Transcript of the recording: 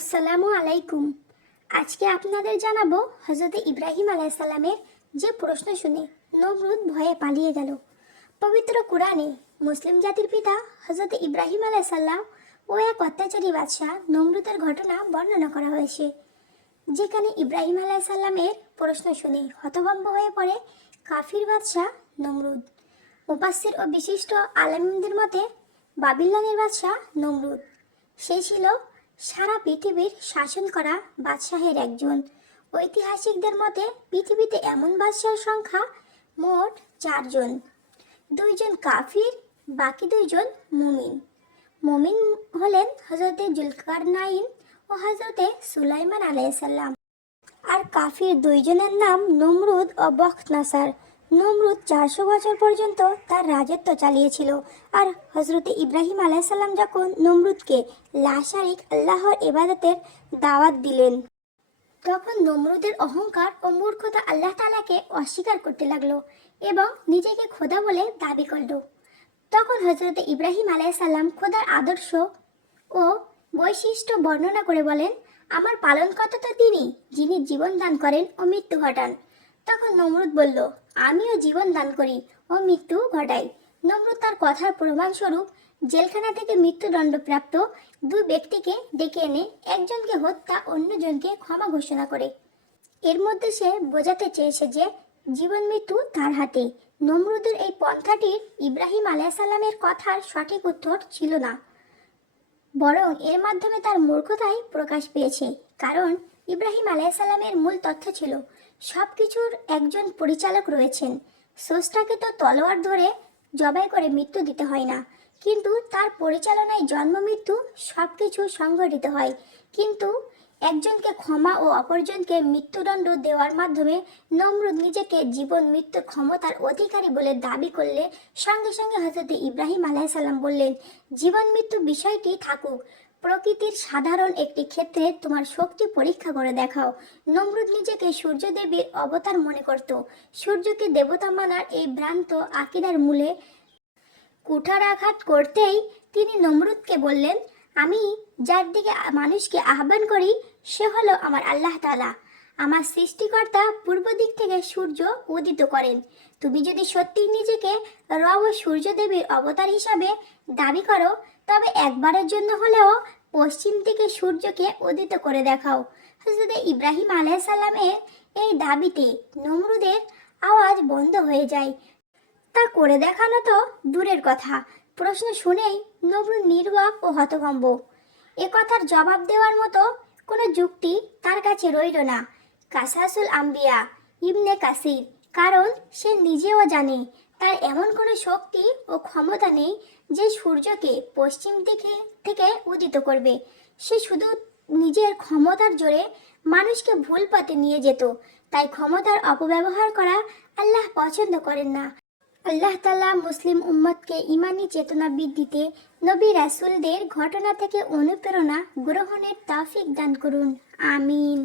আসসালামু আলাইকুম। আজকে আপনাদের জানাবো হযরত ইব্রাহিম আলাইহিস সালামের যে প্রশ্ন শুনে নমরুদ ভয়ে পালিয়ে গেল। পবিত্র কোরআনে মুসলিম জাতির পিতা হযরত ইব্রাহিম আলাইহিস সালাম ও এক অত্যাচারী বাদশাহ নমরুদের ঘটনা বর্ণনা করা হয়েছে, যেখানে ইব্রাহিম আলাইহিস সালামের প্রশ্ন শুনে হতভম্ব হয়ে পড়ে কাফির বাদশাহ নমরুদ। মুফাসসির ও বিশিষ্ট আলেমদের মতে বাবিলনের বাদশাহ নমরুদ সে ছিল সারা পৃথিবীর শাসন করা বাদশাহের একজন। ঐতিহাসিকদের মতে পৃথিবীতে এমন বাদশাহের সংখ্যা মোট 4 জন, 2 জন কাফির, বাকি 2 জন মুমিন। মুমিন হলেন হযরতে জুলকারনাইন ও হযরতে সুলাইমান আলাইহিস সালাম, আর কাফির 2 জনের নাম নমরুদ ও বখতনাসার। নমরুদ 400 বছর পর্যন্ত তার রাজত্ব চালিয়েছিল, আর হযরতে ইব্রাহিম আলাইহিস সালাম যখন নমরুদকে লা শারিক আল্লাহর ইবাদতের দাওয়াত দিলেন, তখন নমরুদের অহংকার ও মূর্খতা আল্লাহ তাআলাকে অস্বীকার করতে লাগলো এবং নিজেকে খোদা বলে দাবি করলো। তখন হযরতে ইব্রাহিম আলাইহিস সালাম খোদার আদর্শ ও বৈশিষ্ট্য বর্ণনা করে বলেন, আমার পালনকর্তা তো তিনি, যিনি জীবন দান করেন ও মৃত্যু ঘটান। তখন নমরুদ বলল, আমিও জীবন দান করি ও মৃত্যু ঘটাই। নমরুদ তার কথার প্রমাণস্বরূপ জেলখানা থেকে মৃত্যুদণ্ডপ্রাপ্ত 2 ব্যক্তিকে ডেকে এনে একজনকে হত্যা, অন্যজনকে ক্ষমা ঘোষণা করে। এর মধ্যে সে বোঝাতে চেয়েছে যে জীবন মৃত্যু তার হাতে। নমরুদের এই পন্থাটির ইব্রাহিম আলাইহিস সালামের কথার সঠিক উত্তর ছিল না, বরং এর মাধ্যমে তার মূর্খতাই প্রকাশ পেয়েছে। কারণ ইব্রাহিম আলাইহিস সালামের মূল তথ্য ছিল সবকিছুর একজন পরিচালক রয়েছেন। স্রষ্টাকে তো তলোয়ার ধরে জবাই করে মৃত্যু দিতে হয় না, কিন্তু তার পরিচালনায় জন্ম মৃত্যু সবকিছু সংঘটিত হয়। কিন্তু একজনকে ক্ষমা ও অপরজনকে মৃত্যুদণ্ড দেওয়ার মাধ্যমে নমরুদ নিজেকে জীবন মৃত্যুর ক্ষমতার অধিকারী বলে দাবি করলে সঙ্গে সঙ্গে হযরত ইব্রাহিম আলাইহিস সালাম বললেন, জীবন মৃত্যু বিষয়টি থাকুক, প্রকৃতির সাধারণ একটি ক্ষেত্রে তোমার শক্তি পরীক্ষা করে দেখাও। নমরুদ নিজেকে সূর্য দেবীর অবতার মনে করত। সূর্যকে দেবতা মানার এই ভ্রান্ত আকীদার মূলে কুঠারাঘাত করতেই তিনি নমরুদকে বললেন, আমি যার দিকে মানুষকে আহ্বান করি সে হলো আমার আল্লাহ তাআলা। আমার সৃষ্টিকর্তা পূর্ব দিক থেকে সূর্য উদিত করেন। তুমি যদি সত্যি নিজেকে রব সূর্য দেবীর অবতার হিসাবে দাবি করো, তবে একবারের জন্য হলেও পশ্চিম থেকে সূর্যকে উদিত করে দেখাও। হযরত ইব্রাহিম আলাইহিস সালামের এই দাবিতে নমরুদের আওয়াজ বন্ধ হয়ে যায়। তা করে দেখানো তো দূরের কথা, প্রশ্ন শুনেই নমরুদ নির্বাক ও হতভম্ব। এ কথার জবাব দেওয়ার মতো কোনো যুক্তি তার কাছে রইল না। কাসাসুল আম্বিয়া ইবনে কাসির, কারণ সে নিজেও জানে তার এমন কোনো শক্তি ও ক্ষমতা নেই যে সূর্যকে পশ্চিম দিকে থেকে উদিত করবে। সে শুধু নিজের ক্ষমতার জোরে মানুষকে ভুল পথে নিয়ে যেত। তাই ক্ষমতার অপব্যবহার করা আল্লাহ পছন্দ করেন না। আল্লাহ তাআলা মুসলিম উম্মতকে ইমানি চেতনা বৃদ্ধিতে নবী রাসূলদের ঘটনা থেকে অনুপ্রেরণা গ্রহণের তৌফিক দান করুন। আমিন।